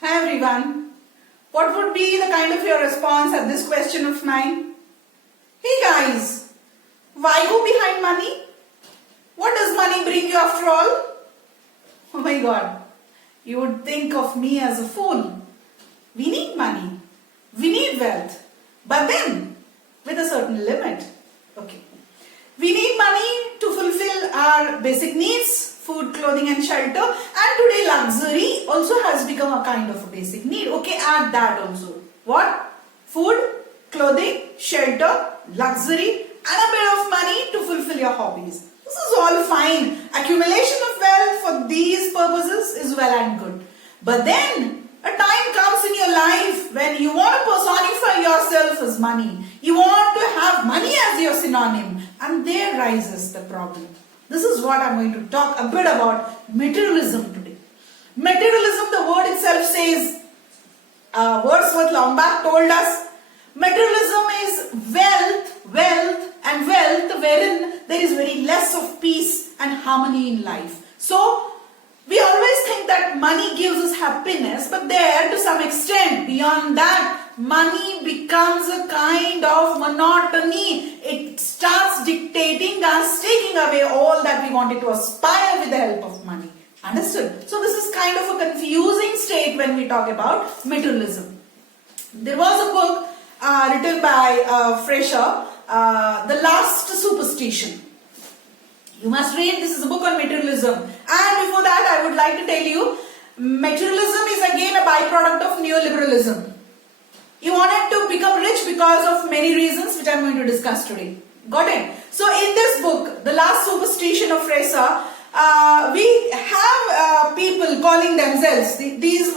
Hi everyone. What would be the kind of your response at this question of mine? Hey guys, why go behind money? What does money bring you after all? Oh my god, you would think of me as a fool. We need money. We need wealth. But then, with a certain limit. Okay. We need money to fulfill our basic needs, food, clothing and shelter. And today luxury also has become a kind of a basic need. Okay, add that also. What? Food, clothing, shelter, luxury and a bit of money to fulfill your hobbies. This is all fine. Accumulation of wealth for these purposes is well and good. But then a time comes in your life when you want to personify yourself as money. You want to have money as your synonym. And there rises the problem. This is what I'm going to talk a bit about materialism today. Materialism, the word itself says, Wordsworth Lombard told us, materialism is wealth wherein there is very less of peace and harmony in life. So, we always think that money gives us happiness, but there to some extent, beyond that, money becomes a kind of monotony. It starts dictating us, taking away all that we wanted to aspire with the help of money. Understood? So this is kind of a confusing state when we talk about materialism. There was a book written by Fraser, The Last Superstition. You must read, this is a book on materialism. And before that, I would like to tell you, materialism is again a byproduct of neoliberalism. You wanted to become rich because of many reasons which I am going to discuss today. Got it? So in this book, The Last Superstition of Fraser, we have people calling themselves, these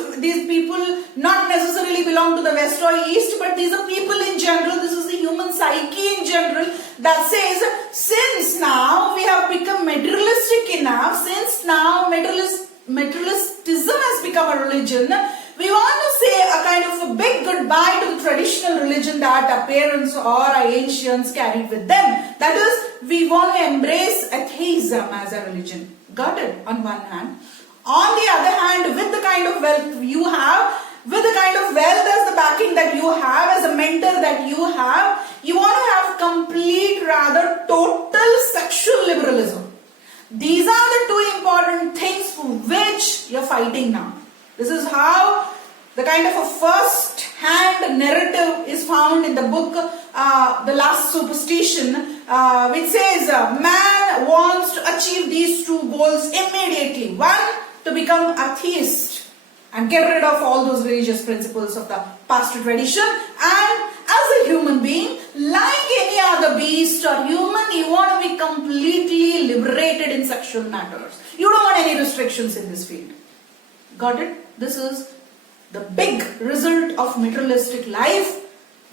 people not necessarily belong to the West or East, but these are people in general, this is the human psyche in general that says, since now we have become materialistic enough, since now materialism has become a religion, we want to say a kind of a big goodbye to the traditional religion that our parents or our ancients carried with them. That is, we want to embrace atheism as a religion. Got it? On one hand. On the other hand, with the kind of wealth you have, with the kind of wealth as the backing that you have, as a mentor that you want to have complete, rather total sexual liberalism. These are the two important things for which you're fighting now. This is how the kind of a first-hand narrative is found in the book The Last Superstition, which says man wants to achieve these two goals immediately. One, to become atheist and get rid of all those religious principles of the past tradition, and as a human being, like any other beast or human, you want to be completely liberated in sexual matters. You don't want any restrictions in this field. Got it? This is the big result of materialistic life,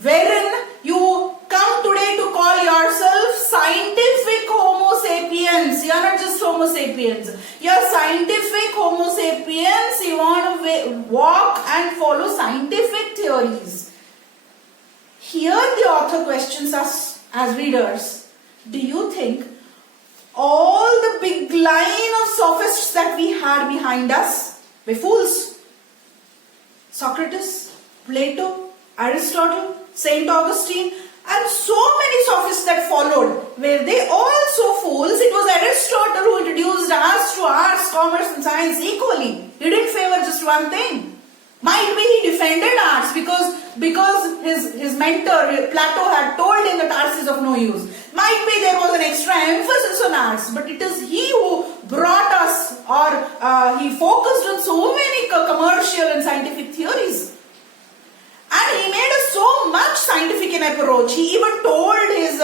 wherein you come today to call yourself scientific Homo sapiens. You are not just Homo sapiens. You are scientific Homo sapiens. You want to walk and follow scientific theories. Here the author questions us as readers. Do you think all the big line of sophists that we had behind us were fools? Socrates, Plato, Aristotle, Saint Augustine and so many sophists that followed, were they also fools? It was Aristotle who introduced us to arts, commerce and science equally. He didn't favor just one thing. Might be he defended arts because his mentor Plato had told him that arts is of no use. Might be there was an extra emphasis on arts, but it is he who brought us, or he focused on so many commercial and scientific theories. And he made us so much scientific in approach. He even told his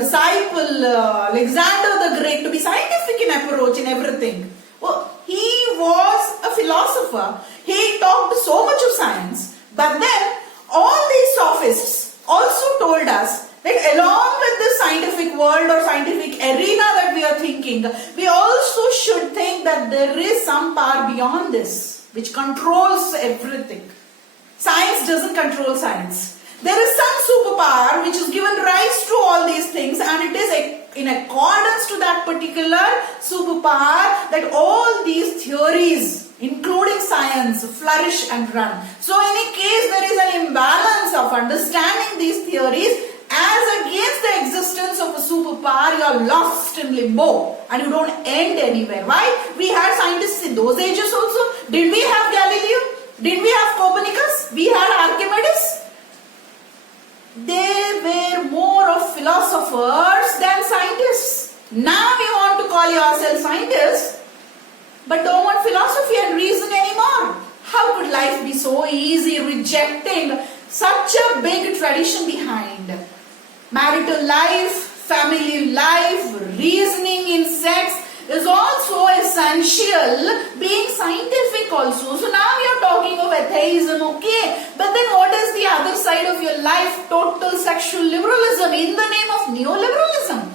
disciple Alexander the Great to be scientific in approach in everything. Well, he was a philosopher. He talked so much of science. But then all these sophists also told us that along with the scientific world or scientific arena that we are thinking, we also should think that there is some power beyond this which controls everything. Science doesn't control science. There is some superpower which has given rise to all these things, and it is in accordance to that particular superpower that all these theories including science, flourish and run. So in a case there is an imbalance of understanding these theories as against the existence of a superpower, you are lost in limbo and you don't end anywhere. Why? We had scientists in those ages also. Did we have Galileo? Did we have Copernicus? We had Archimedes? They were more of philosophers than scientists. Now we want to call yourselves scientists, but don't want philosophy and reason anymore. How could life be so easy, rejecting such a big tradition behind? Marital life, family life, reasoning in sex is also essential, being scientific also. So now we are talking of atheism, okay? But then what is the other side of your life? Total sexual liberalism in the name of neoliberalism.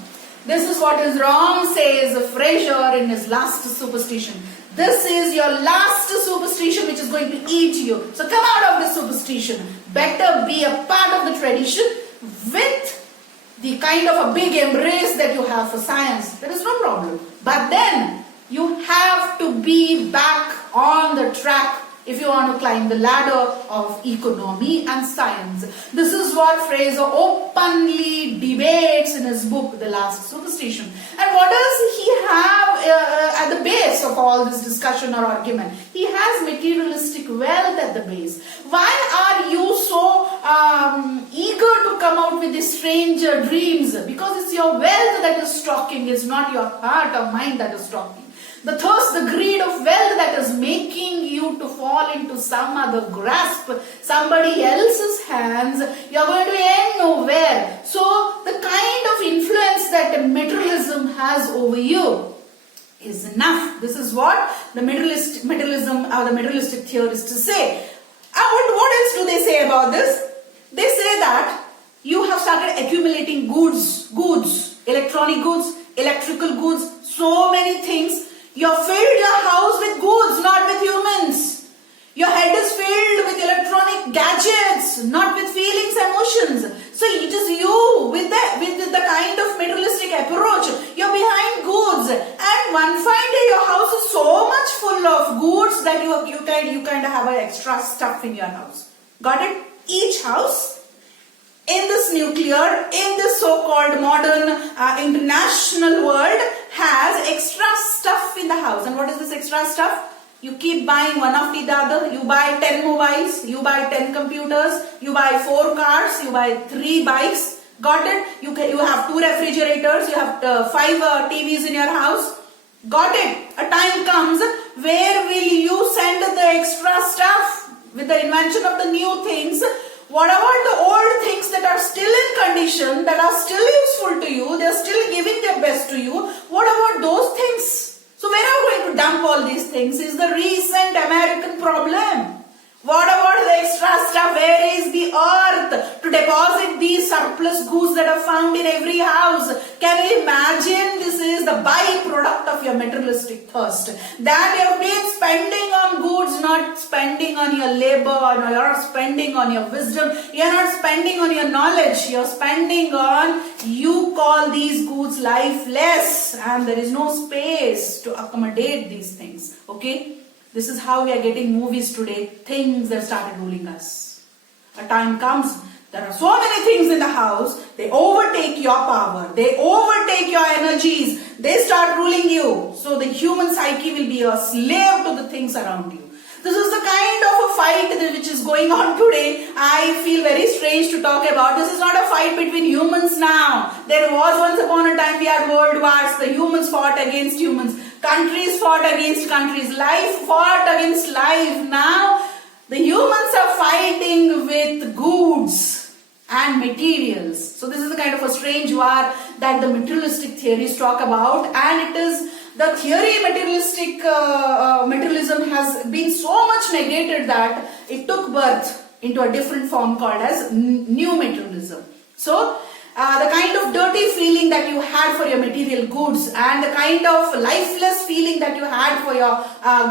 This is what is wrong, says Fraser in his last superstition. This is your last superstition which is going to eat you. So come out of this superstition. Better be a part of the tradition with the kind of a big embrace that you have for science. There is no problem. But then you have to be back on the track if you want to climb the ladder of economy and science. This is what Fraser openly debates in his book, The Last Superstition. And what does he have at the base of all this discussion or argument? He has materialistic wealth at the base. Why are you so eager to come out with these strange dreams? Because it's your wealth that is talking, it's not your heart or mind that is talking. The thirst, the greed of wealth that is making you to fall into some other grasp, somebody else's hands, you're going to end nowhere. So the kind of influence that materialism has over you is enough. This is what the materialism or the materialistic theorists say. What else do they say about this? They say that you have started accumulating goods, electronic goods, electrical goods, so many things. You have filled your house with goods, not with humans. Your head is filled with electronic gadgets, not with feelings, emotions. So it is you with the kind of materialistic approach. You're behind goods, and one fine day your house is so much full of goods that you kind of have an extra stuff in your house. Got it? Each house in this nuclear, in this so-called modern international world has extra stuff in the house. And what is this extra stuff? You keep buying one after the other. You buy 10 mobiles, you buy 10 computers, you buy 4 cars, you buy 3 bikes. Got it? You have 2 refrigerators, you have 5 TVs in your house. Got it? A time comes where will you send the extra stuff with the invention of the new things? What about the old things that are still in condition, that are still useful to you, they are still giving their best to you? What about those things? So where are we going to dump all these things is the recent American problem. What about the extra stuff? Where is the earth to deposit these surplus goods that are found in every house? Can you imagine? This is the byproduct of your materialistic thirst. That you have been spending on goods, not spending on your labor, no, you're not spending on your wisdom, you're not spending on your knowledge, you're spending on, you call these goods lifeless, and there is no space to accommodate these things. Okay? This is how we are getting movies today, things that started ruling us. A time comes, there are so many things in the house, they overtake your power, they overtake your energies, they start ruling you. So the human psyche will be a slave to the things around you. This is the kind of a fight which is going on today. I feel very strange to talk about. This is not a fight between humans now. There was once upon a time we had world wars. The humans fought against humans. Countries fought against countries. Life fought against life. Now the humans are fighting with goods and materials. So this is a kind of a strange war that the materialistic theories talk about, and it is the theory materialism has been so much negated that it took birth into a different form called as new materialism. So the kind of dirty feeling that you had for your material goods and the kind of lifeless feeling that you had for your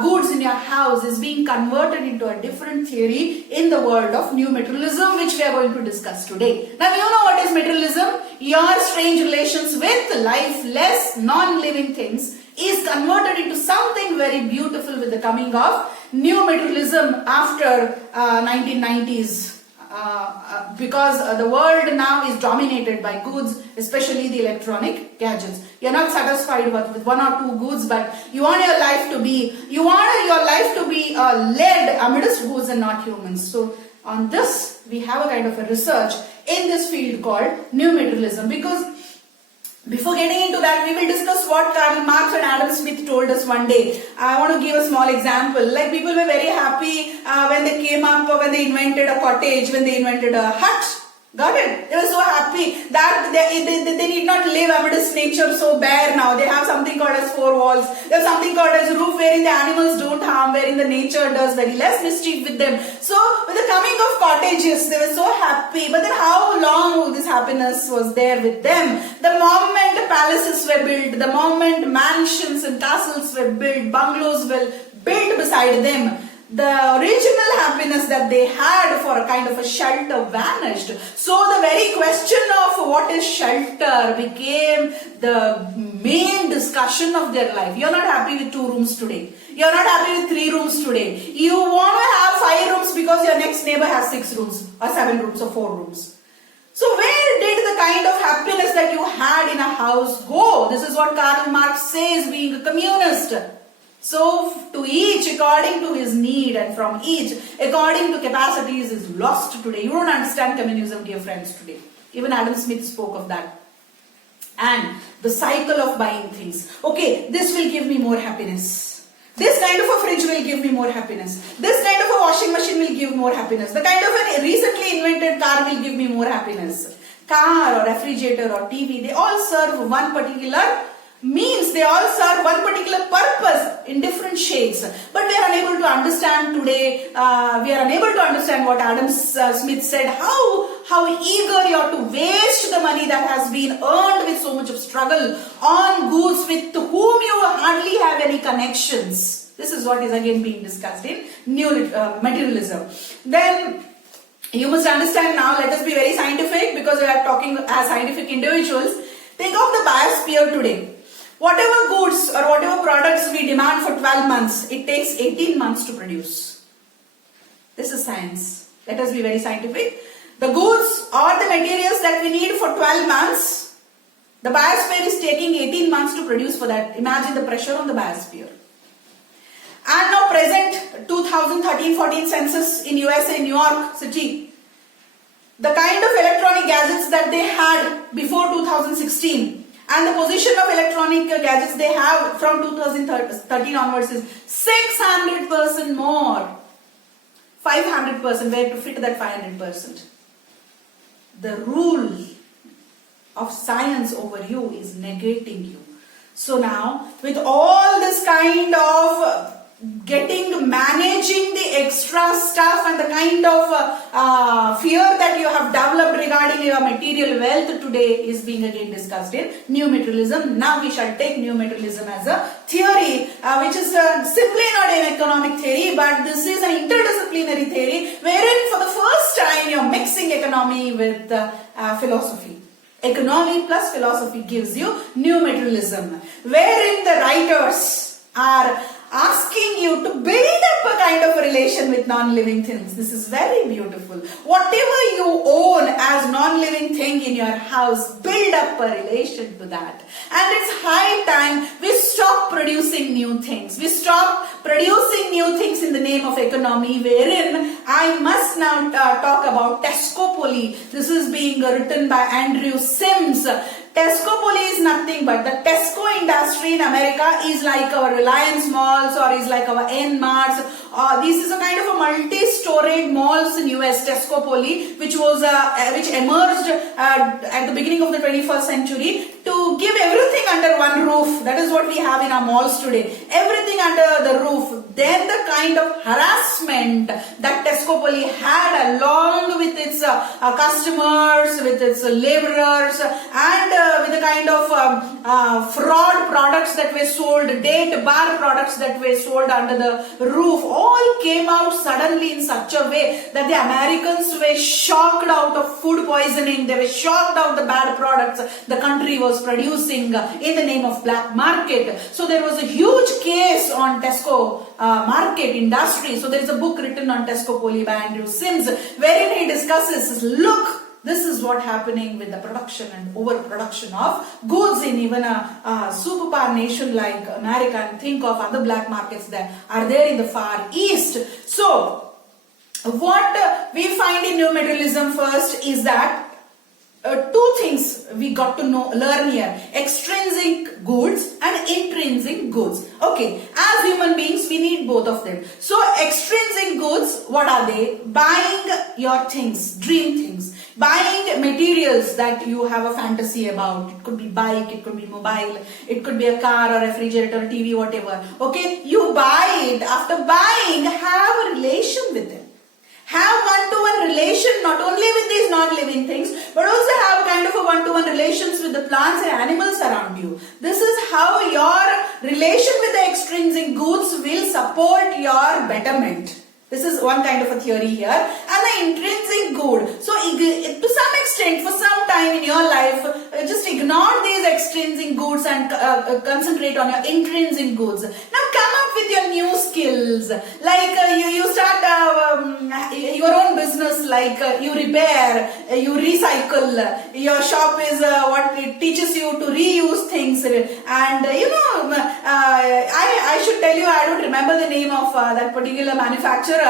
goods in your house is being converted into a different theory in the world of new materialism, which we are going to discuss today. Now you know what is materialism? Your strange relations with lifeless, non-living things is converted into something very beautiful with the coming of new materialism after 1990s. Because the world now is dominated by goods, especially the electronic gadgets. You're not satisfied with one or two goods, but you want your life to be led amidst goods and not humans. So on this, we have a kind of a research in this field called new materialism. Because before getting into that, we will discuss what Karl Marx and Adam Smith told us one day. I want to give a small example. Like, people were very happy when they came up, when they invented a cottage, when they invented a hut. Got it? They were so happy that they need not live amidst nature so bare now. They have something called as four walls. They have something called as roof, wherein the animals don't harm, wherein the nature does very less mischief with them. So with the coming of cottages, they were so happy. But then how long this happiness was there with them? The moment palaces were built, the moment mansions and castles were built, bungalows were built beside them, the original happiness that they had for a kind of a shelter vanished. So the very question of what is shelter became the main discussion of their life. You're not happy with 2 rooms today. You're not happy with 3 rooms today. You want to have 5 rooms because your next neighbor has 6 rooms or 7 rooms or 4 rooms. So where did the kind of happiness that you had in a house go? This is what Karl Marx says, being a communist. So to each according to his need, and from each according to capacities, is lost today. You don't understand communism, dear friends, today. Even Adam Smith spoke of that. And the cycle of buying things. Okay, this will give me more happiness. This kind of a fridge will give me more happiness. This kind of a washing machine will give more happiness. The kind of a recently invented car will give me more happiness. Car or refrigerator or TV, they all serve one particular means, they all serve one particular purpose in different shades. But we are unable to understand today, what Adam Smith said, how eager you are to waste the money that has been earned with so much of struggle on goods with whom you hardly have any connections. This is what is again being discussed in new materialism. Then you must understand now, let us be very scientific, because we are talking as scientific individuals. Think of the biosphere today. Whatever goods or whatever products we demand for 12 months, it takes 18 months to produce. This is science. Let us be very scientific. The goods or the materials that we need for 12 months, the biosphere is taking 18 months to produce for that. Imagine the pressure on the biosphere. And now present 2013-14 census in USA, New York City. The kind of electronic gadgets that they had before 2016 and the position of electronic gadgets they have from 2013 onwards is 600% more. 500%, where to fit that 500%? The rule of science over you is negating you. So now, with all this kind of managing the extra stuff and the kind of fear that you have developed regarding your material wealth today is being again discussed in new materialism. Now we shall take new materialism as a theory, which is simply not an economic theory, but this is an interdisciplinary theory wherein for the first time you are mixing economy with philosophy. Economy plus philosophy gives you new materialism, wherein the writers are asking you to build up a kind of a relation with non-living things. This is very beautiful. Whatever you own as non-living thing in your house, build up a relation to that. And it's high time we stop producing new things. We stop producing new things in the name of economy, wherein I must now talk about Tescopoly. This is being written by Andrew Sims. Tescopoly is nothing but the Tesco industry in America is like our Reliance malls or is like our N-Marts. This is a kind of a multi-storied malls in US, Tescopoly, which emerged at the beginning of the 21st century to give everything under one roof. That is what we have in our malls today. Everything under the roof. Then the kind of harassment that Tescopoly had along with its customers, with its laborers, and with the kind of fraud products that were sold, date bar products that were sold under the roof, all came out suddenly in such a way that the Americans were shocked out of food poisoning. They were shocked out the bad products the country was producing in the name of black market. So there was a huge case on Tesco market industry. So there is a book written on Tesco Poly by Andrew Sims, wherein he discusses, look, this is what happening with the production and overproduction of goods in even a superpower nation like America, and think of other black markets that are there in the Far East. So what we find in new materialism first is that two things we got to learn here: extrinsic goods and intrinsic goods. Okay, as human beings we need both of them. So extrinsic goods, what are they? Buying your things, dream things, buying materials that you have a fantasy about. It could be bike, it could be mobile, it could be a car or refrigerator, TV, whatever. Okay, you buy it. After buying, have a relation with it. Have one-to-one relation not only with these non-living things, but also have kind of a one-to-one relations with the plants and animals around you. This is how your relation with the extrinsic goods will support your betterment. This is one kind of a theory here. And the intrinsic good. So to some extent, for some time in your life, just ignore these extrinsic goods and concentrate on your intrinsic goods. Now come up with your new skills. Like you start your own business, like you repair, you recycle. Your shop is what it teaches you to reuse things. And I should tell you, I don't remember the name of that particular manufacturer.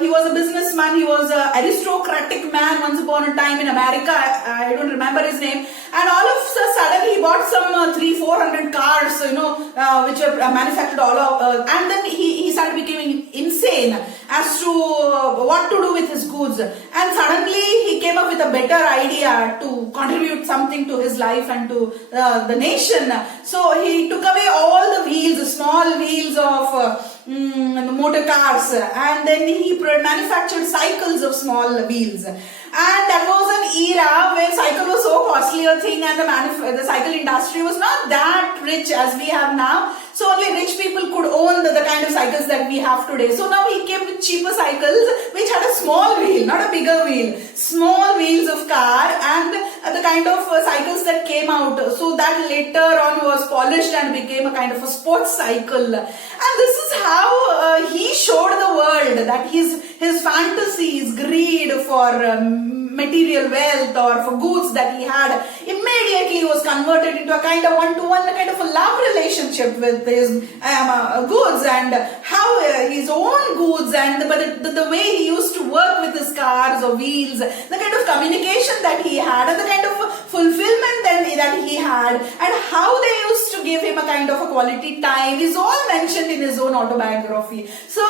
He was a businessman, he was an aristocratic man once upon a time in America. I don't remember his name. And all of a sudden he bought some 300-400 cars, which are manufactured all over. And then he started becoming insane as to what to do with his goods. And suddenly he came up with a better idea to contribute something to his life and to the nation. So he took away all the wheels, the small wheels of motor cars, and then he manufactured cycles of small wheels. And that was an era where cycle was so costly a thing, and the cycle industry was not that rich as we have now. So only rich people could own the kind of cycles that we have today. So now he came with cheaper cycles which had a small wheel, not a bigger wheel. Small wheels of car, and the kind of cycles that came out. So that later on was polished and became a kind of a sports cycle. And this is how he showed the world that his fantasies, greed for material wealth or for goods that he had, immediately was converted into a kind of one-to-one, a kind of a love relationship with his goods, and how his own goods, and the way he used to work with his cars or wheels, the kind of communication that he had, and the kind of fulfillment that he had, and how they used to give him a kind of a quality time is all mentioned in his own autobiography. So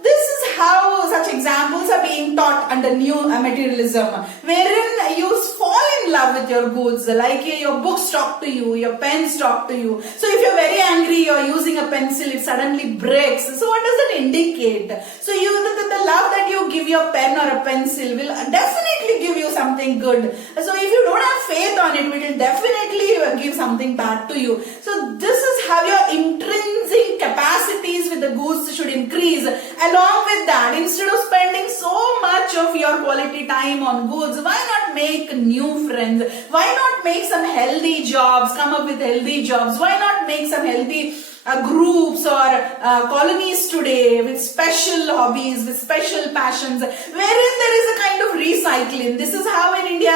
this is how such examples are being taught under new materialism, wherein you fall in love with your goods, like your books talk to you, your pens talk to you. So if you're very angry, you're using a pencil, it suddenly breaks. So what does that indicate? So the love that you give your pen or a pencil will definitely give you something good. So if you don't have faith on it, it will definitely give something bad to you. So this is how your intrinsic capacities with the goods should increase. Along with that, instead of spending so much of your quality time on goods, why not make new friends? Why not make some healthy jobs, come up with healthy jobs? Why not make some healthy groups or colonies today with special hobbies, with special passions, wherein there is a kind of recycling. This is how in India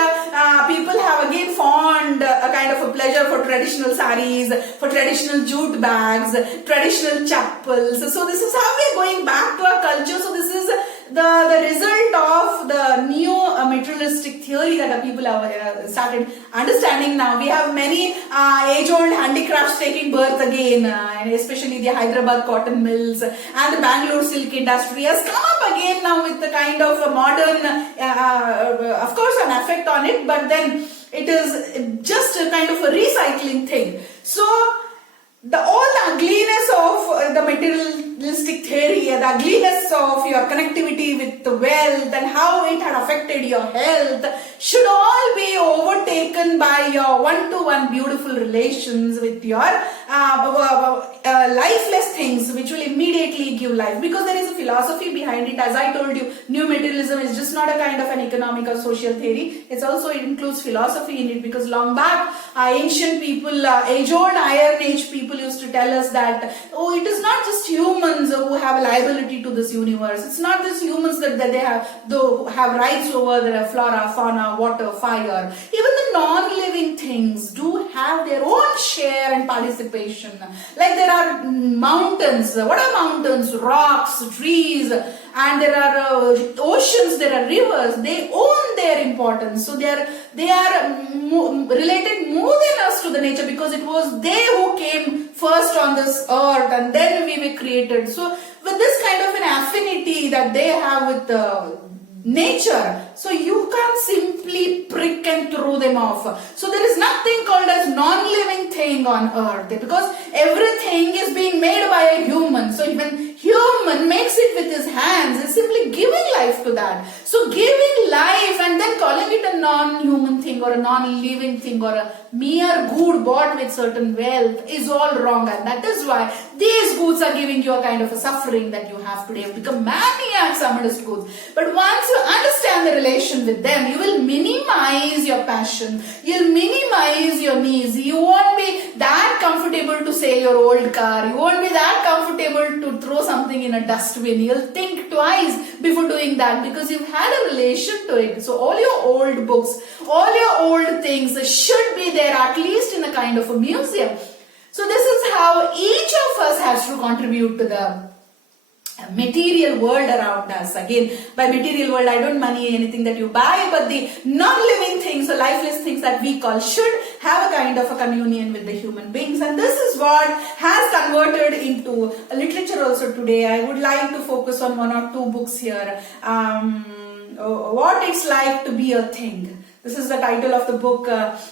people have again formed a kind of a pleasure for traditional saris, for traditional jute bags, traditional chappals. So this is how we are going back to our culture. So this is the result of the new materialistic theory that people have started understanding now. We have many age-old handicrafts taking birth again, and especially the Hyderabad cotton mills and the Bangalore silk industry has come up again now with the kind of a modern, of course, an effect on it, but then it is just a kind of a recycling thing. So all the ugliness of the materialistic theory, the ugliness of your connectivity with the wealth and how it had affected your health should all be overtaken by your one-to-one beautiful relations with your lifeless things, which will immediately give life, because there is a philosophy behind it. As I told you, new materialism is just not a kind of an economic or social theory. It includes philosophy in it, because long back ancient people, age-old Iron Age people used to tell us that, oh, it is not just humans who have a liability to this universe. It's not just humans that they have rights over the flora, fauna, water, fire. Even the non-living things do have their own share and participation. Like there are mountains. What are mountains? Rocks, trees, and there are oceans, there are rivers. They own their importance. So they are related more than us to the nature, because it was they who came first on this earth and then we were created. So with this kind of an affinity that they have with nature, so you can't simply prick and throw them off. So there is nothing called as non-living thing on earth, because everything is being made by a human. So even human makes it with his hands, is simply giving life to that. So giving life and then calling it a non-human thing or a non-living thing or a mere good bought with certain wealth is all wrong, and that is why these goods are giving you a kind of a suffering that you have today. You become maniacs amidst goods. But once you understand the relation with them, you will minimize your passion, you'll minimize your needs. You won't be that comfortable to sell your old car, you won't be that comfortable to throw something in a dustbin. You'll think twice before doing that, because you've had a relation to it. So all your old books, all your old things should be there, at least in a kind of a museum. So this is how each of us has to contribute to the material world around us. Again, by material world I don't mean anything that you buy, but the non-living things or lifeless things that we call should have a kind of a communion with the human beings. And this is what has converted into literature also today. I would like to focus on one or two books here. What it's like to be a thing. This is the title of the book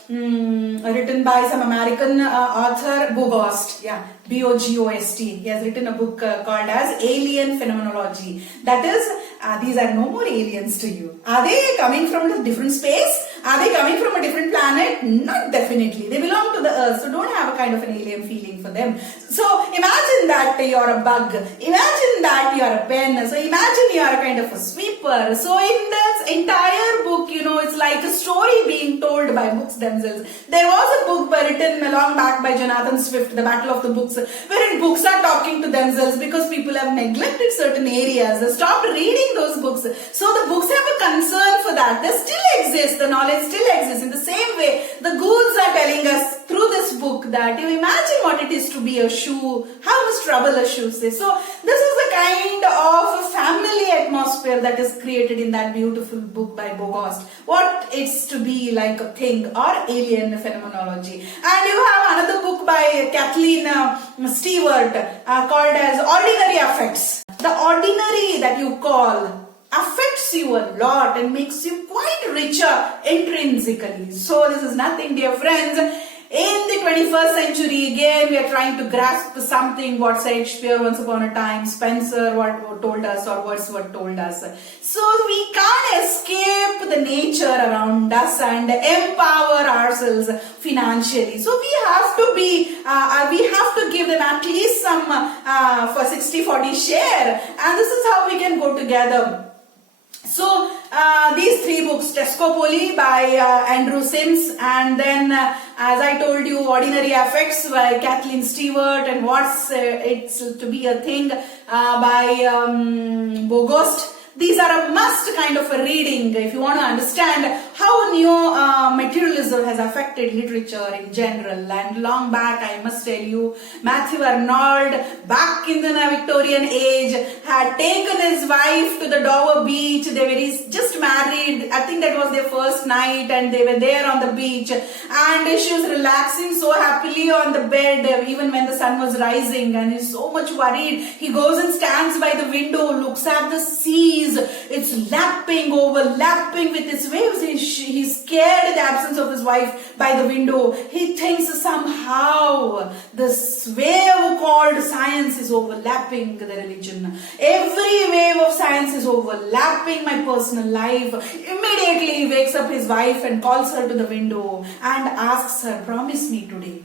written by some American author, Bogost. Yeah, B-O-G-O-S-T. He has written a book called as Alien Phenomenology. That is, these are no more aliens to you. Are they coming from a different space? Are they coming from a different planet? Not definitely. They belong to the earth, so don't have a kind of an alien feeling for them. So imagine that you're a bug. Imagine that you're a pen. So imagine you're a kind of a sweeper. So in this entire book, it's like a story being told by books themselves. There was a book written long back by Jonathan Swift, The Battle of the Books, wherein books are talking to themselves because people have neglected certain areas. They stopped reading those books. So the books have a concern for that. They still exist. The knowledge still exists. In the same way, the goods are telling us through this book that you imagine what it is to be a shoe, how much trouble a shoe is. So this is the kind of family atmosphere that is created in that beautiful book by Bogost. What it's to be like a thing or alien phenomenology. And you have another book by Kathleen Stewart called as Ordinary Affects. The ordinary that you call affects you a lot and makes you quite richer intrinsically. So this is nothing, dear friends. In the 21st century, again, we are trying to grasp something what Shakespeare once upon a time, Spencer what told us, or Wordsworth told us. So we can't escape the nature around us and empower ourselves financially. So we have to give them at least some for 60-40 share, and this is how we can go together. So these three books, Tescopoly by Andrew Sims, and then as I told you, Ordinary Affects by Kathleen Stewart, and What's It's to Be a Thing by Bogost. These are a must kind of a reading if you want to understand how new materialism has affected literature in general. And long back, I must tell you, Matthew Arnold, back in the Victorian age, had taken his wife to the Dover beach. They were just married. I think that was their first night, and they were there on the beach. And she was relaxing so happily on the bed, even when the sun was rising. And he's so much worried. He goes and stands by the window, looks at the sea. It's overlapping with his waves. He's scared in the absence of his wife by the window. He thinks somehow this wave called science is overlapping the religion. Every wave of science is overlapping my personal life. Immediately he wakes up his wife and calls her to the window and asks her, promise me today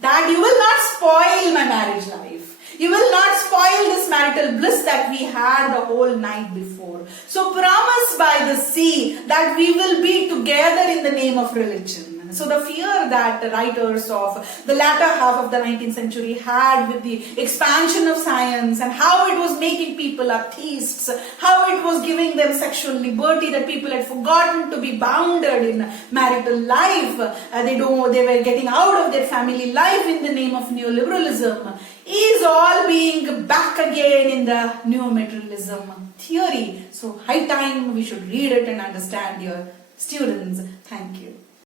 that you will not spoil my marriage life. You will not spoil this marital bliss that we had the whole night before. So promise by the sea that we will be together in the name of religion. So the fear that the writers of the latter half of the 19th century had with the expansion of science and how it was making people atheists, how it was giving them sexual liberty, that people had forgotten to be bounded in marital life. They were getting out of their family life in the name of neoliberalism, is all being back again in the new materialism theory. So high time we should read it and understand, dear students. Thank you.